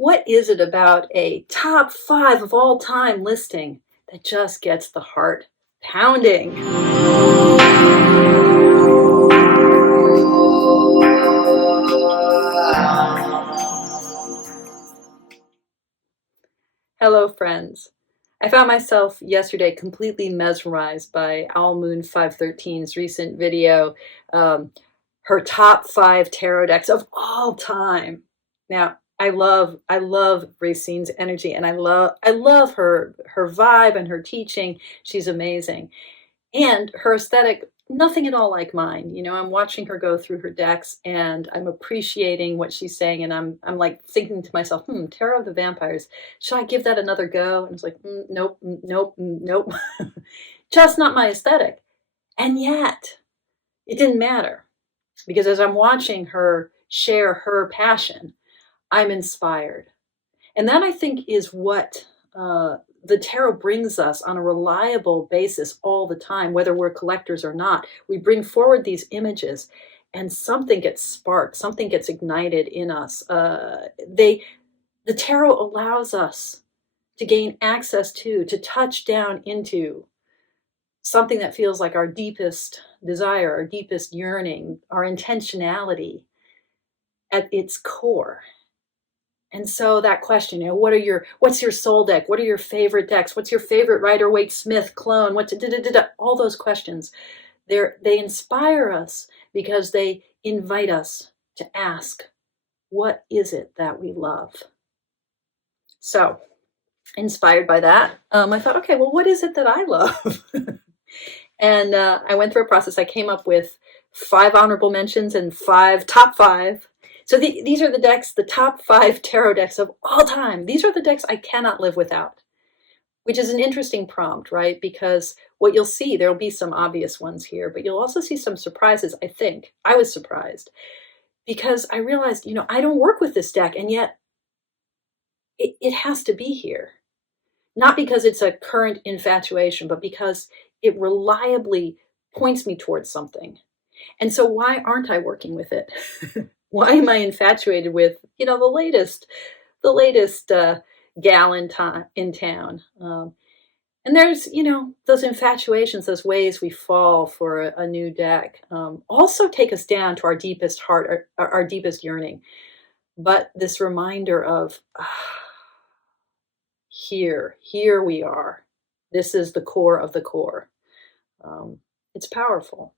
What is it about a top 5 of all time listing that just gets the heart pounding? Hello, friends. I found myself yesterday completely mesmerized by Owl Moon 513's recent video, her top 5 tarot decks of all time. Now, I love Racine's energy, and I love her vibe and her teaching. She's amazing. And her aesthetic, nothing at all like mine. You know, I'm watching her go through her decks and I'm appreciating what she's saying, and I'm like thinking to myself, Tarot of the Vampires, should I give that another go? And it's like, nope, nope, nope. Just not my aesthetic. And yet, it didn't matter, because as I'm watching her share her passion, I'm inspired. And that, I think, is what the tarot brings us on a reliable basis all the time, whether we're collectors or not. We bring forward these images and something gets sparked, something gets ignited in us. The tarot allows us to gain access to touch down into something that feels like our deepest desire, our deepest yearning, our intentionality at its core. And so that question, what's your soul deck? What are your favorite decks? What's your favorite Rider Waite-Smith clone? All those questions, they inspire us because they invite us to ask, what is it that we love? So, inspired by that, I thought, okay, well, what is it that I love? And I went through a process. I came up with 5 honorable mentions and 5 top 5. So these are the decks, the top 5 tarot decks of all time. These are the decks I cannot live without, which is an interesting prompt, right? Because what you'll see, there'll be some obvious ones here, but you'll also see some surprises, I think. I was surprised because I realized, I don't work with this deck, and yet it has to be here. Not because it's a current infatuation, but because it reliably points me towards something. And so why aren't I working with it? Why am I infatuated with, the latest gal in town? And there's, those infatuations, those ways we fall for a new deck, also take us down to our deepest heart, our deepest yearning. But this reminder of, here we are. This is the core of the core. It's powerful.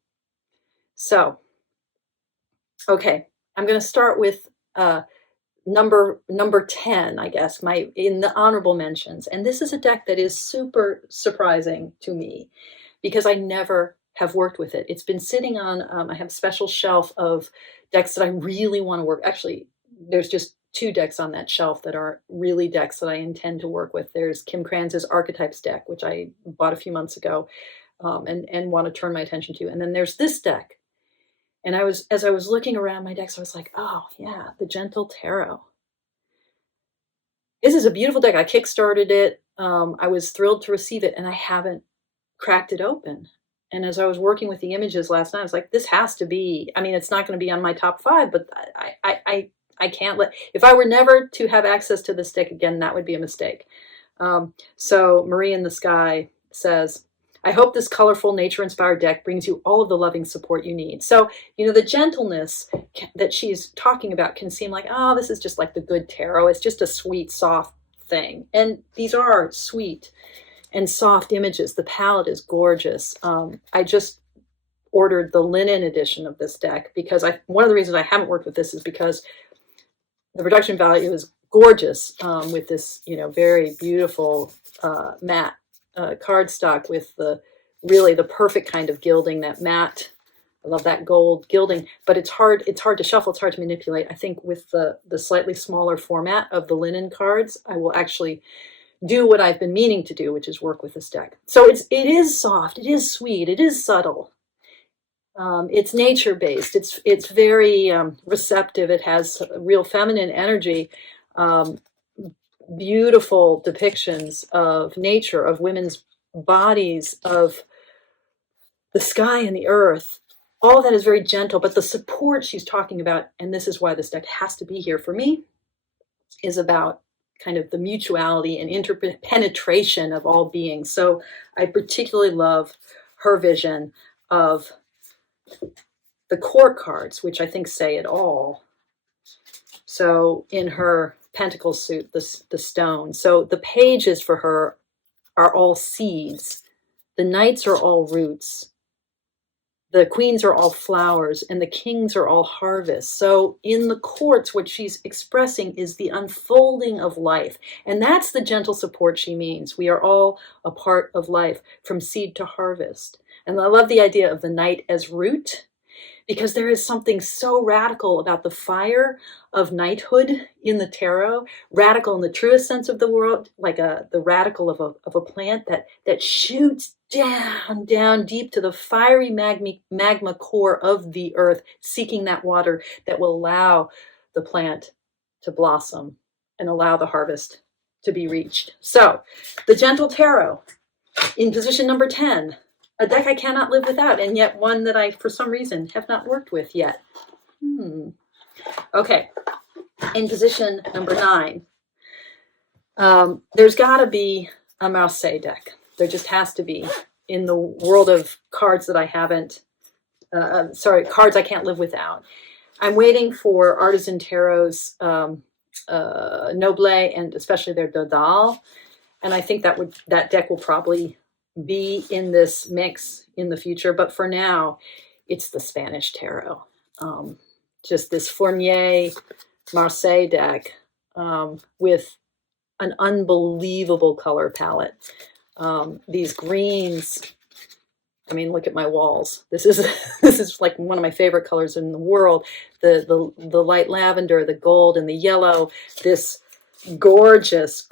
So, okay. I'm going to start with number 10, I guess, in the honorable mentions. And this is a deck that is super surprising to me because I never have worked with it. It's been sitting on, I have a special shelf of decks that I really want to work. Actually, there's just 2 decks on that shelf that are really decks that I intend to work with. There's Kim Kranz's Archetypes deck, which I bought a few months ago and want to turn my attention to. And then there's this deck. And as I was looking around my decks, I was like, oh yeah, the Gentle Tarot. This is a beautiful deck. I kickstarted it. I was thrilled to receive it, and I haven't cracked it open. And as I was working with the images last night, I was like, this has to be, it's not going to be on my top 5, but I can't if I were never to have access to this deck again, that would be a mistake. So Marie in the Sky says, I hope this colorful, nature-inspired deck brings you all of the loving support you need. So, the gentleness that she's talking about can seem like, oh, this is just like the good tarot. It's just a sweet, soft thing. And these are sweet and soft images. The palette is gorgeous. I just ordered the linen edition of this deck because one of the reasons I haven't worked with this is because the production value is gorgeous with this, very beautiful matte cardstock with the perfect kind of gilding, that matte. I love that gold gilding, but it's hard to shuffle. It's hard to manipulate. I think with the slightly smaller format of the linen cards, I will actually do what I've been meaning to do, which is work with this deck. So it is soft. It is sweet. It is subtle. It's nature-based. It's very receptive. It has real feminine energy. Beautiful depictions of nature, of women's bodies, of the sky and the earth. All of that is very gentle, but the support she's talking about, and this is why this deck has to be here for me, is about kind of the mutuality and interpenetration of all beings. So I particularly love her vision of the court cards, which I think say it all. So in her pentacle suit, the stone. So the pages for her are all seeds. The knights are all roots. The queens are all flowers, and the kings are all harvests. So in the courts, what she's expressing is the unfolding of life. And that's the gentle support she means. We are all a part of life, from seed to harvest. And I love the idea of the knight as root, because there is something so radical about the fire of knighthood in the tarot, radical in the truest sense of the word, like the radical of a plant that shoots down deep to the fiery magma core of the earth, seeking that water that will allow the plant to blossom and allow the harvest to be reached. So the Gentle Tarot in position number 10, a deck I cannot live without, and yet one that I, for some reason, have not worked with yet. Okay, in position number 9, there's got to be a Marseille deck. There just has to be, in the world of cards that I haven't, cards I can't live without. I'm waiting for Artisan Tarot's Noble, and especially their Dodal, and I think that deck will probably be in this mix in the future. But for now, it's the Spanish Tarot. Just this Fournier Marseille deck with an unbelievable color palette. These greens, I mean, look at my walls. This is like one of my favorite colors in the world. The light lavender, the gold, and the yellow. This gorgeous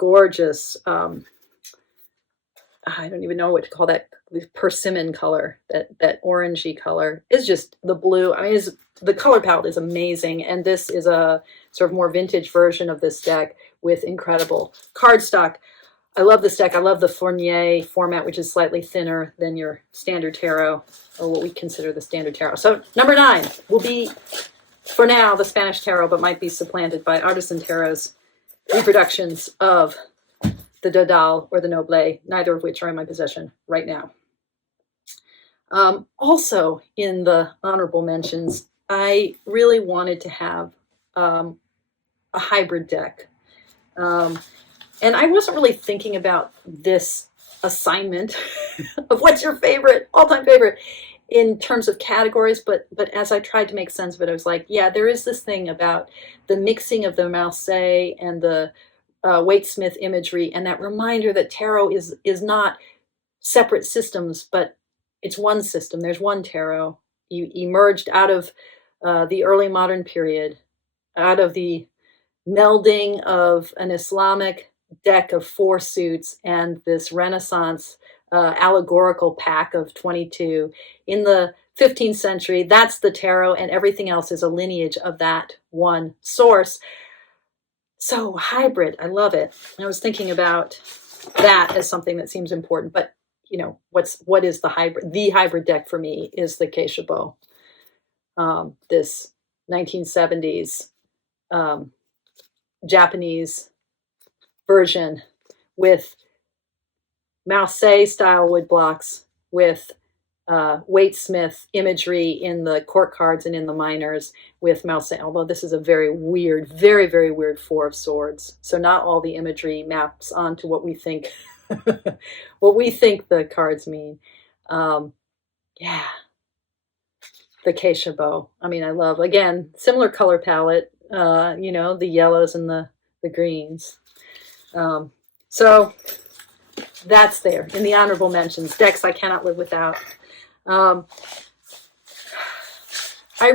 I don't even know what to call that, persimmon color, that orangey color is just the blue. I mean, the color palette is amazing. And this is a sort of more vintage version of this deck with incredible cardstock. I love this deck. I love the Fournier format, which is slightly thinner than your standard tarot, or what we consider the standard tarot. So number 9 will be, for now, the Spanish Tarot, but might be supplanted by Artisan Tarot's reproductions of the Dodal or the Noble, neither of which are in my possession right now. Also in the honorable mentions, I really wanted to have a hybrid deck. And I wasn't really thinking about this assignment of what's your favorite, all-time favorite, in terms of categories, but as I tried to make sense of it, I was like, yeah, there is this thing about the mixing of the Marseille and the Waite-Smith imagery, and that reminder that tarot is not separate systems, but it's one system. There's one tarot. You emerged out of the early modern period, out of the melding of an Islamic deck of 4 suits and this Renaissance allegorical pack of 22 in the 15th century. That's the tarot, and everything else is a lineage of that one source. So hybrid, I love it. I was thinking about that as something that seems important, but you know, what is the hybrid? The hybrid deck for me is the Keishobou, this 1970s Japanese version with Marseille style wood blocks, with Waite-Smith imagery in the court cards and in the minors, with Marseille, although this is a very weird, very, very weird 4 of swords. So not all the imagery maps onto what we think, what we think the cards mean. Yeah, the Keishobou. I mean, I love, again, similar color palette, you know, the yellows and the greens. So that's there in the honorable mentions, decks I cannot live without. I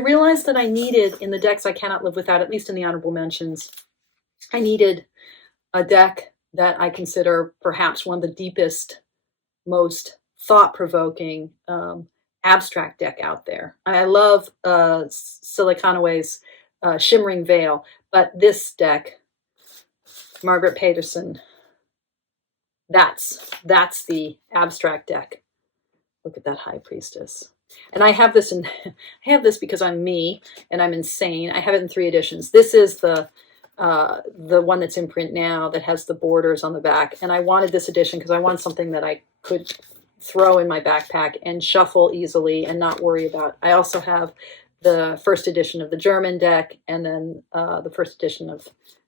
realized that I needed, in the decks I cannot live without, at least in the honorable mentions, I needed a deck that I consider perhaps one of the deepest, most thought-provoking abstract deck out there. I love Siliconaway's Shimmering Veil, but this deck, Margarete Petersen, that's the abstract deck. Look at that High Priestess. And I have this because I'm me and I'm insane. I have it in 3 editions. This is the the one that's in print now that has the borders on the back. And I wanted this edition because I want something that I could throw in my backpack and shuffle easily and not worry about. I also have the first edition of the German deck, and then the first edition of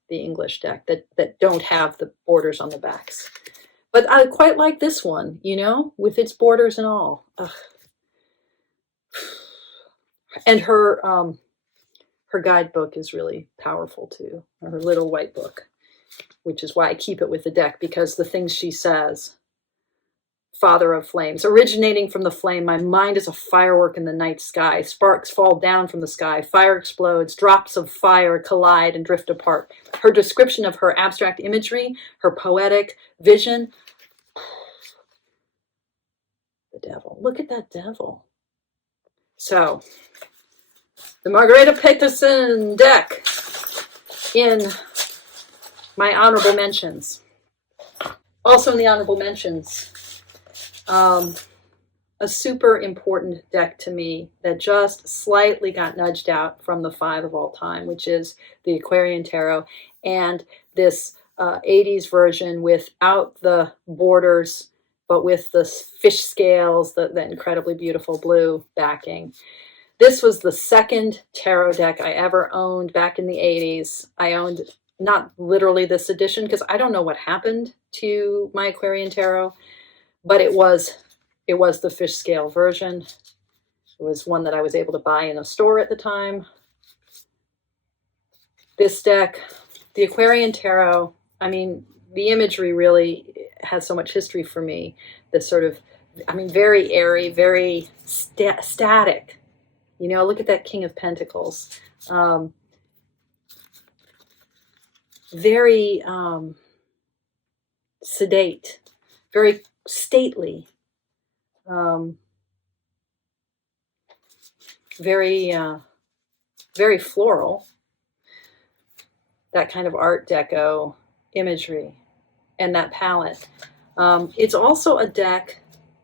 the English deck that don't have the borders on the backs. But I quite like this one, you know, with its borders and all. Ugh. And her guidebook is really powerful too, her little white book, which is why I keep it with the deck, because the things she says, Father of flames, originating from the flame, my mind is a firework in the night sky. Sparks fall down from the sky. Fire explodes. Drops of fire collide and drift apart. Her description of her abstract imagery, her poetic vision. The devil. Look at that devil. So, the Margarete Petersen deck in my honorable mentions. Also in the honorable mentions, a super important deck to me that just slightly got nudged out from the 5 of all time, which is the Aquarian Tarot, and this 80s version without the borders, but with the fish scales, the incredibly beautiful blue backing. This was the second tarot deck I ever owned back in the 80s. I owned not literally this edition because I don't know what happened to my Aquarian Tarot, but it was the fish scale version. It was one that I was able to buy in a store at the time. This deck, the Aquarian Tarot, I mean, the imagery really has so much history for me. This sort of, I mean, very airy, very static. You know, look at that King of Pentacles. Very sedate, very stately, very floral. That kind of Art Deco imagery and that palette. It's also a deck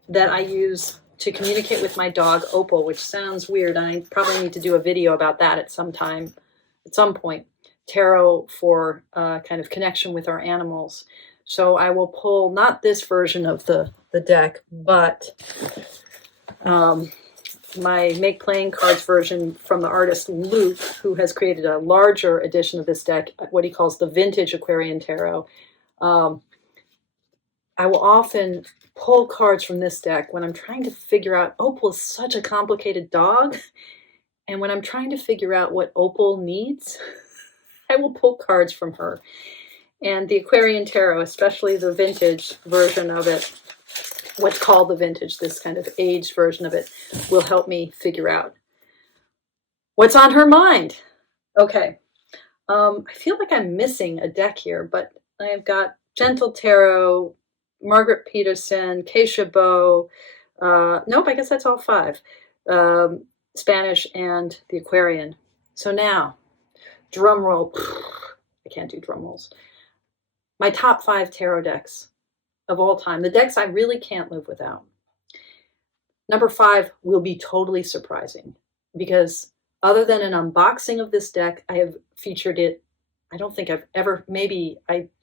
that I use to communicate with my dog Opal, which sounds weird. I probably need to do a video about that at some point. Tarot for kind of connection with our animals. So I will pull not this version of the deck, but my Make Playing Cards version from the artist Luke, who has created a larger edition of this deck, what he calls the Vintage Aquarian Tarot. I will often pull cards from this deck when I'm trying to figure out, Opal is such a complicated dog, and when I'm trying to figure out what Opal needs, I will pull cards from her. And the Aquarian Tarot, especially the vintage version of it, what's called the vintage, this kind of aged version of it, will help me figure out what's on her mind. Okay. I feel like I'm missing a deck here, but I've got Gentle Tarot, Margarete Petersen, Keishobou. Nope, I guess that's all 5. Spanish and the Aquarian. So now, drum roll. I can't do drum rolls. My top 5 tarot decks of all time. The decks I really can't live without. Number 5 will be totally surprising because other than an unboxing of this deck, I have featured it. I don't think I've ever, maybe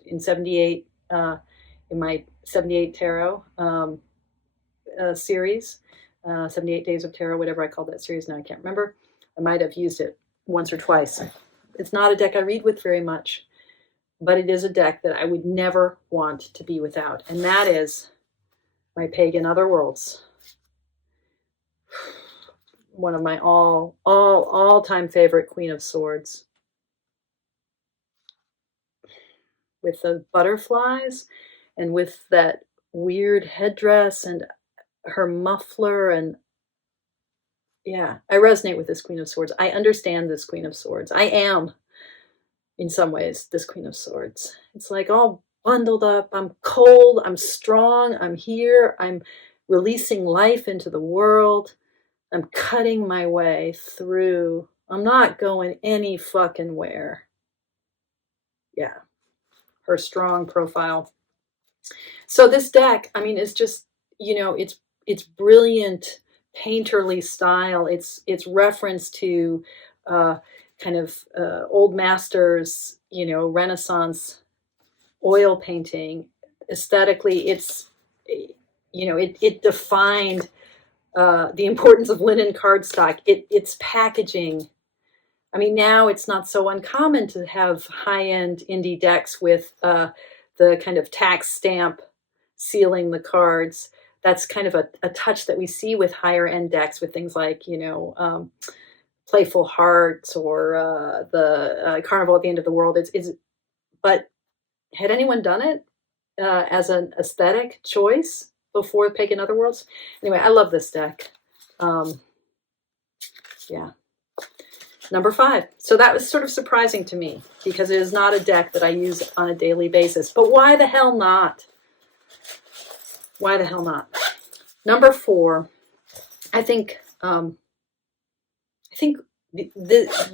in 78, in my 78 Tarot series, 78 Days of Tarot, whatever I called that series now, I can't remember. I might have used it once or twice. It's not a deck I read with very much, but it is a deck that I would never want to be without, and that is my Pagan Otherworlds. One of my all-time favorite Queen of Swords. With the butterflies and with that weird headdress and her muffler, and yeah, I resonate with this Queen of Swords. I understand this Queen of Swords. I am, in some ways, this Queen of Swords. It's like all bundled up. I'm cold. I'm strong. I'm here. I'm releasing life into the world. I'm cutting my way through. I'm not going any fucking where. Yeah. Her strong profile. So this deck, I mean, it's just, you know, it's brilliant painterly style. It's reference to kind of old masters you know, Renaissance oil painting. Aesthetically, it's, you know, it defined the importance of linen cardstock. Its packaging. I mean, now it's not so uncommon to have high-end indie decks with the kind of tax stamp sealing the cards. That's kind of a touch that we see with higher end decks with things like, you know, Playful Hearts or the Carnival at the End of the World. But had anyone done it as an aesthetic choice before Pagan Otherworlds? Anyway, I love this deck. Yeah. Number 5. So that was sort of surprising to me because it is not a deck that I use on a daily basis. But why the hell not? Why the hell not? Number 4. I think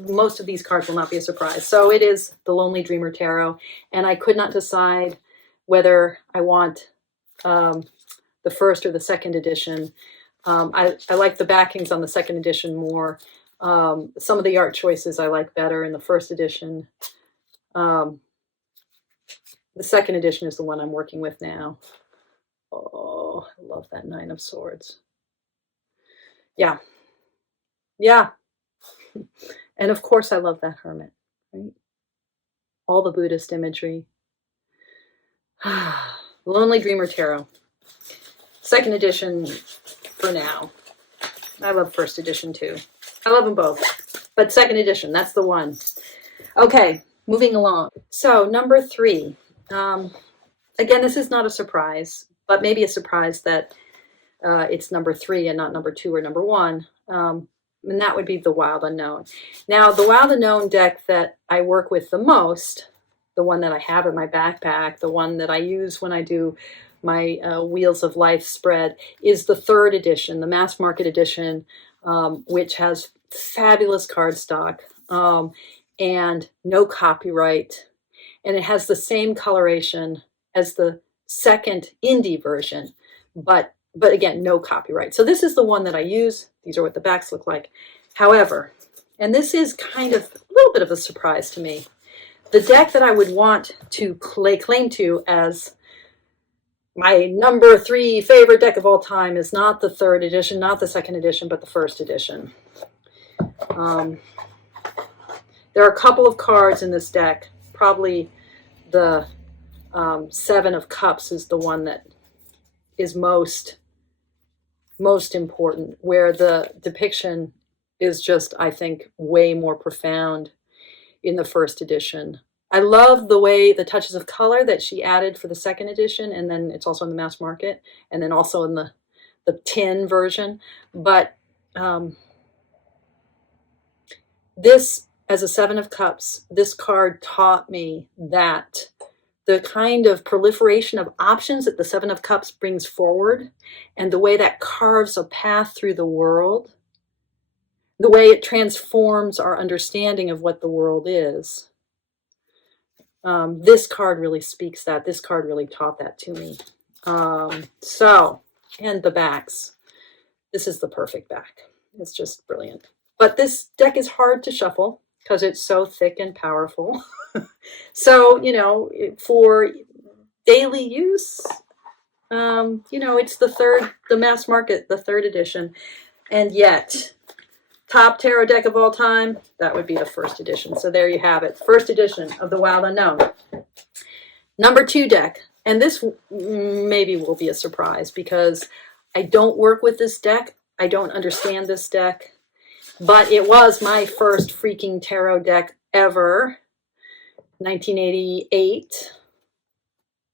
most of these cards will not be a surprise. So it is the Lonely Dreamer Tarot, and I could not decide whether I want the first or the second edition. I like the backings on the second edition more. Some of the art choices I like better in the first edition. The second edition is the one I'm working with now. Oh, I love that 9 of Swords. Yeah. Yeah. And of course I love that Hermit, right? All the Buddhist imagery. Lonely Dreamer Tarot. Second edition for now. I love first edition too. I love them both. But second edition, that's the one. Okay, moving along. So number 3. Again, this is not a surprise, but maybe a surprise that it's number 3 and not number 2 or number 1. And that would be the Wild Unknown. Now, the Wild Unknown deck that I work with the most, the one that I have in my backpack, the one that I use when I do my Wheels of Life spread, is the 3rd edition, the mass market edition, which has fabulous cardstock and no copyright. And it has the same coloration as the second indie version, but again, no copyright. So this is the one that I use. These are what the backs look like. However, and this is kind of a little bit of a surprise to me, the deck that I would want to lay claim to as my number 3 favorite deck of all time is not the 3rd edition, not the 2nd edition, but the 1st edition. There are a couple of cards in this deck. Probably the 7 of Cups is the one that is most important, where the depiction is just, I think, way more profound in the 1st edition. I love the way the touches of color that she added for the 2nd edition, and then it's also in the mass market, and then also in the tin version. But this, as a 7 of Cups, this card taught me that the kind of proliferation of options that the 7 of Cups brings forward, and the way that carves a path through the world, the way it transforms our understanding of what the world is. This card really speaks that. This card really taught that to me. And the backs. This is the perfect back. It's just brilliant. But this deck is hard to shuffle because it's so thick and powerful. So, you know, for daily use, you know, it's the mass market, the 3rd edition. And yet, top tarot deck of all time, that would be the 1st edition. So there you have it. 1st edition of the Wild Unknown. Number 2 deck. And this maybe will be a surprise because I don't work with this deck. I don't understand this deck. But it was my first freaking tarot deck ever. 1988,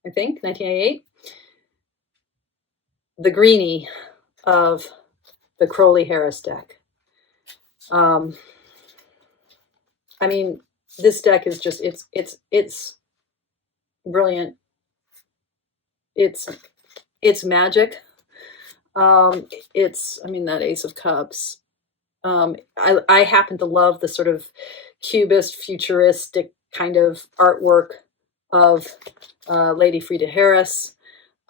I think, 1988. The Greenie of the Crowley Harris deck. I mean, this deck is just, it's brilliant. It's magic. I mean, that Ace of Cups. I happen to love the sort of cubist, futuristic kind of artwork of Lady Frida Harris.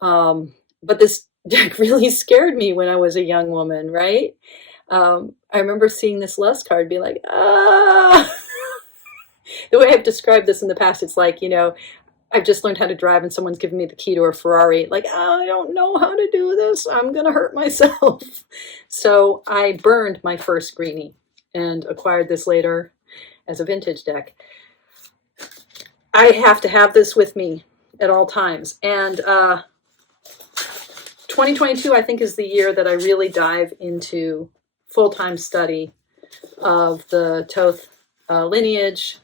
But this deck really scared me when I was a young woman, right? I remember seeing this lust card, be like, ah. the way I've described this in the past, it's like, you know, I've just learned how to drive and someone's giving me the key to a Ferrari. Like, oh, I don't know how to do this. I'm going to hurt myself. So I burned my first Greenie and acquired this later as a vintage deck. I have to have this with me at all times. And 2022, I think, is the year that I really dive into full-time study of the Thoth lineage,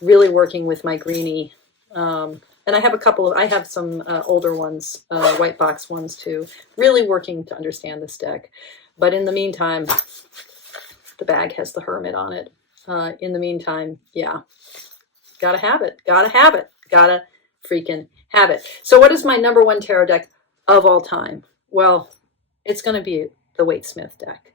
really working with my Greenie. And I have a couple of, I have some older ones, white box ones too, really working to understand this deck. But in the meantime, the bag has the Hermit on it. In the meantime, yeah, gotta have it, gotta have it, gotta freaking have it. So what is my number one tarot deck of all time? Well, it's going to be the Waite-Smith deck.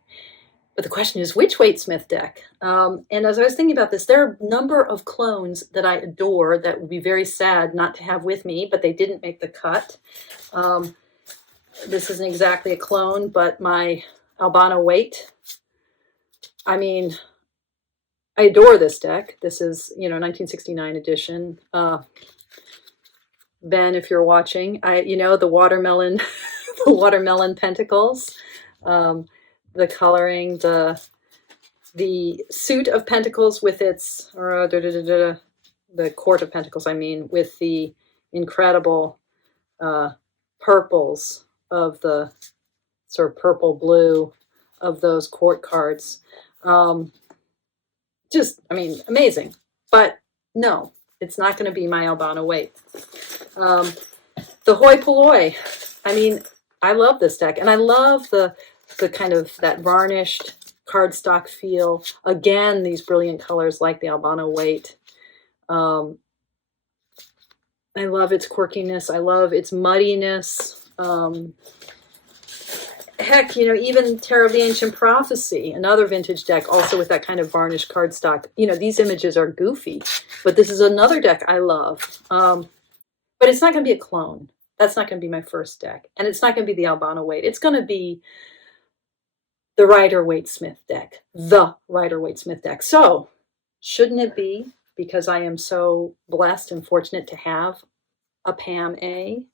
But the question is, which Waite-Smith deck? And as I was thinking about this, there are a number of clones that I adore that would be very sad not to have with me, but they didn't make the cut. This isn't exactly a clone, but my Albano Waite. I mean, I adore this deck. This is, you know, 1969 edition. Ben, if you're watching, you know, the watermelon, the watermelon pentacles. The coloring, the suit of pentacles with its, the court of pentacles, I mean, with the incredible purples of the sort of purple blue of those court cards. Just, I mean, amazing. But no, it's not going to be my Albano Waite. The Hoi Polloi. I mean, I love this deck, and I love the kind of that varnished cardstock feel. Again, these brilliant colors like the Albano Waite. I love its quirkiness. I love its muddiness. Heck, you know, even Tarot of the Ancient Prophecy, another vintage deck, also with that kind of varnished cardstock. You know, these images are goofy, but this is another deck I love. But it's not going to be a clone. That's not going to be my first deck. And it's not going to be the Albano Waite. It's going to be the Rider Waite-Smith deck, the Rider Waite-Smith deck. So shouldn't it be, because I am so blessed and fortunate to have a Pam A,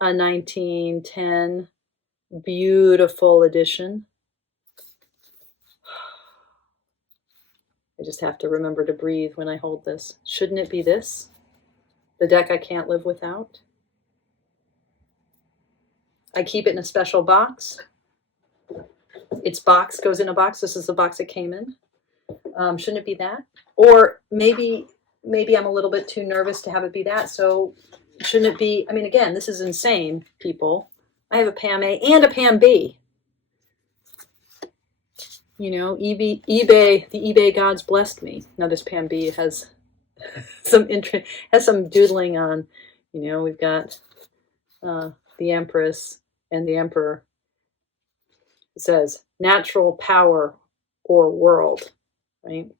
a 1910 beautiful edition. I just have to remember to breathe when I hold this. Shouldn't it be this? The deck I can't live without? I keep it in a special box. Its box goes in a box. This is the box it came in. Shouldn't it be that? Or maybe I'm a little bit too nervous to have it be that. So shouldn't it be? I mean, again, this is insane, people. I have a Pam A and a Pam B. You know, eBay, the eBay gods blessed me. Now this Pam B has some doodling on. You know, we've got the Empress and the Emperor. It says natural power or world, right?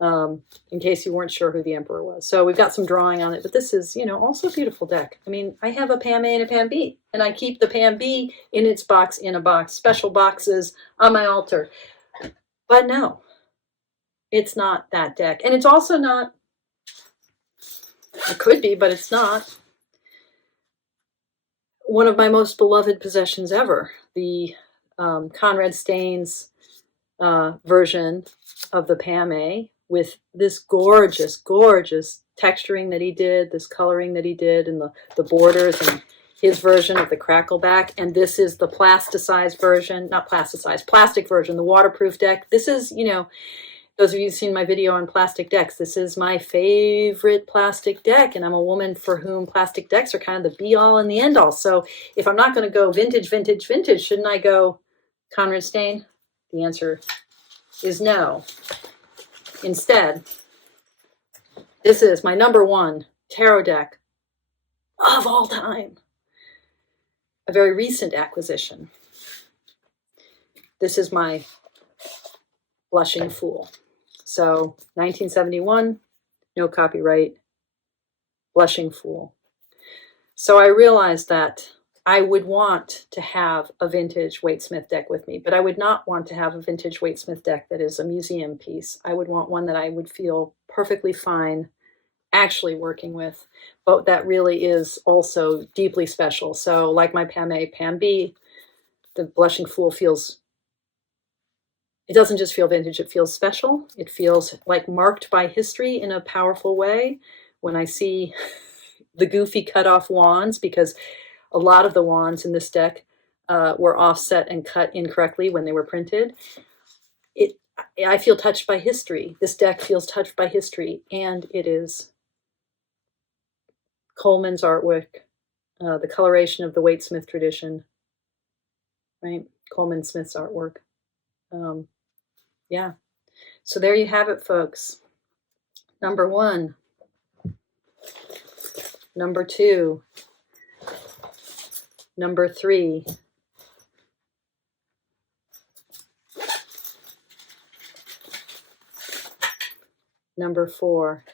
In case you weren't sure who the Emperor was. So we've got some drawing on it, but this is, you know, also a beautiful deck. I mean, I have a Pam A and a Pam B, and I keep the Pam B in its box, in a box, special boxes on my altar. But no, it's not that deck. And it's also not, it could be, but it's not, one of my most beloved possessions ever. The Conrad Staines version of the Pam A, with this gorgeous, gorgeous texturing that he did, this coloring that he did, and the borders, and his version of the crackleback. And this is the plasticized version, not plasticized, plastic version, the waterproof deck. This is, you know, those of you who've seen my video on plastic decks, this is my favorite plastic deck, and I'm a woman for whom plastic decks are kind of the be-all and the end-all. So if I'm not going to go vintage, vintage, vintage, shouldn't I go Conrad Staines? The answer is no. Instead, this is my number one tarot deck of all time. A very recent acquisition. This is my Blushing Fool. So 1971, no copyright, Blushing Fool. So I realized that I would want to have a vintage Waite-Smith deck with me, but I would not want to have a vintage Waite-Smith deck that is a museum piece. I would want one that I would feel perfectly fine actually working with, but that really is also deeply special. So like my Pam A, Pam B, the Blushing Fool feels, it doesn't just feel vintage, it feels special. It feels like marked by history in a powerful way. When I see the goofy cut off wands, because a lot of the wands in this deck were offset and cut incorrectly when they were printed. I feel touched by history. This deck feels touched by history, and it is Coleman's artwork, the coloration of the Waite-Smith tradition, right? Coleman Smith's artwork. Yeah. So there you have it, folks. Number 1. Number 2. Number 3. Number 4.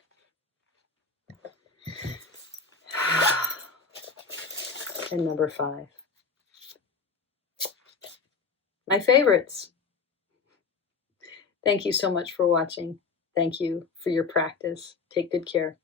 And number 5. My favorites. Thank you so much for watching. Thank you for your practice. Take good care.